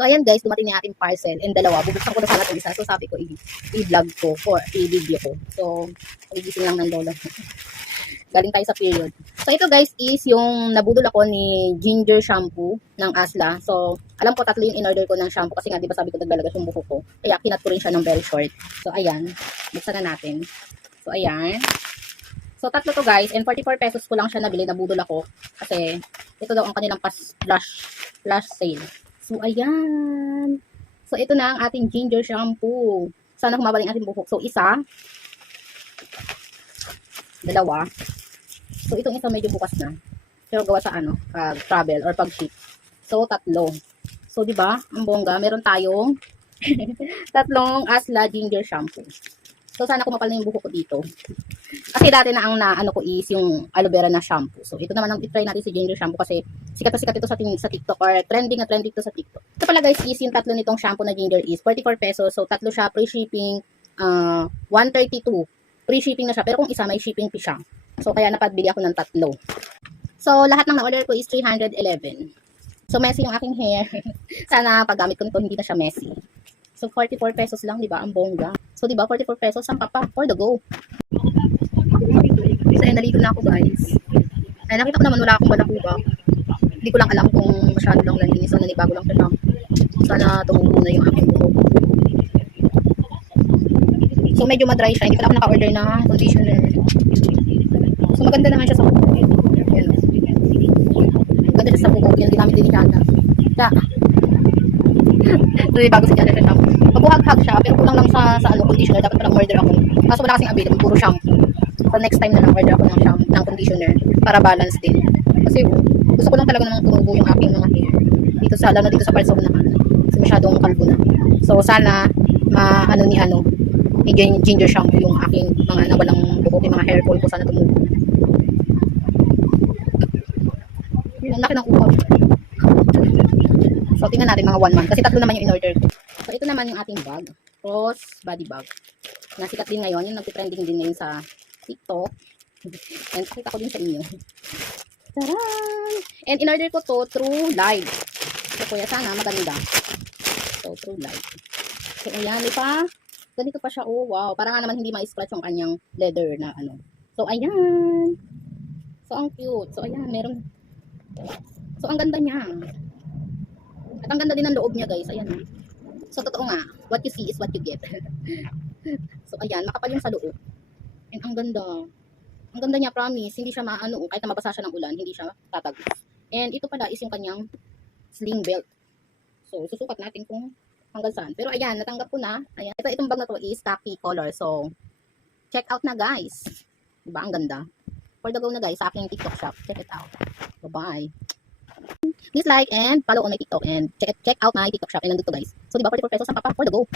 So, ayan guys, dumating na ating parcel and dalawa. Bubuksan ko na sana itong isa. So, sabi ko, i-vlog ko or i-video ko. So, nagigising lang ng lolo. Galing tayo sa period. So, ito guys is yung nabudol ako ni ginger shampoo ng Asla. So, alam ko tatlo yung in-order ko ng shampoo kasi nga, di ba sabi ko naglalagas yung buhok ko. Kaya, kinat ko rin siya ng very short. So, ayan. Buksan na natin. So, ayan. So, tatlo to guys. And 44 pesos ko lang siya nabili. Nabudol ako. Kasi, ito daw ang kanilang flash sale. So, ayan. So, ito na ang ating ginger shampoo. Sana humaba yung ating buhok. So, isa. Dalawa. So, itong isa medyo bukas na. Pero gawa sa travel or pag-ship. So, tatlo. So, di ba? Ang bongga. Meron tayong tatlong Asla ginger shampoo. So, sana kumapal na yung buhok ko dito. Kasi dati na ang naano ko is yung aloe vera na shampoo. So, ito naman ang i-try natin si ginger shampoo kasi sikat na sikat ito sa TikTok or trending na trending ito sa TikTok. Ito pala guys is yung tatlo nitong shampoo na ginger is 44 pesos. So, tatlo siya free shipping 132. Free shipping na siya. Pero kung isa may shipping fee siya. So, kaya napadbili ako ng tatlo. So, lahat ng na-order ko is 311. So, messy yung aking hair. Sana paggamit ko nito hindi na siya messy. So, 44 pesos lang, di ba? Ang bongga. So, di ba? 44 pesos, ang papa. For the go. So, ayun, naligo na ako, guys. Ay, nakita ko naman wala akong balakuba. Hindi ko lang alam kung masyado lang lang. So, nanibago lang siya. Sana tumubo na yung aking buhok. So, medyo madry siya. Hindi pala ako naka-order na conditioner. So, maganda naman siya sa buhok. Ayan. Maganda siya sa buhok. Yan, ginamit din ni Jana. Siya. So, bago si Jana siya. Mabuhag-hag siya. Pero kulang lang sa conditioner. Dapat palang order ako. Kaso wala kasing available. Puro shampoo. So, next time na lang order ako ng conditioner. Para balance din. Kasi, gusto ko lang talaga namang tumubo yung aking mga hair. Dito sa, lalo dito sa parts of unahan. Kasi masyadong kalbo na. So, sana, ni ginger shampoo yung aking mga nawalang buhok, yung mga hair fall ko, sana tumubo. Yun, ang laki ng uhaw. So, tingnan natin mga 1 month. Kasi tatlo naman yung in-order ko. So, ito naman yung ating bag. Cross body bag. Nasikat din ngayon. Yung nagtitrending din ngayon sa TikTok. And pakita ko din sa inyo. Taran! And in-order ko to through live. So, kuya, sana maganda. So, through live. So, ayan, pa. Ganito pa siya. Oh, wow. Para nga naman hindi ma-scratch yung kanyang leather na ano. So, ayan. So, ang cute. So, ayan. Meron. So, ang ganda niya. At ang ganda din ng loob niya, guys. Ayan. So, totoo nga. What you see is what you get. So, ayan. Makapal yung sa loob. And ang ganda. Ang ganda niya, promise. Hindi siya kahit na mabasa siya ng ulan, hindi siya tatagos. And ito pala is yung kanyang sling belt. So, susukat natin kung hanggang saan. Pero ayan, natanggap ko na. Ayan. Itong bag na to is khaki color. So, check out na guys. Diba? Ang ganda. For the go na guys sa aking TikTok shop. Check it out. Bye-bye. Please like and follow on my TikTok and check out my TikTok shop. And nandito guys. So, diba 44 pesos ang papa? For the go.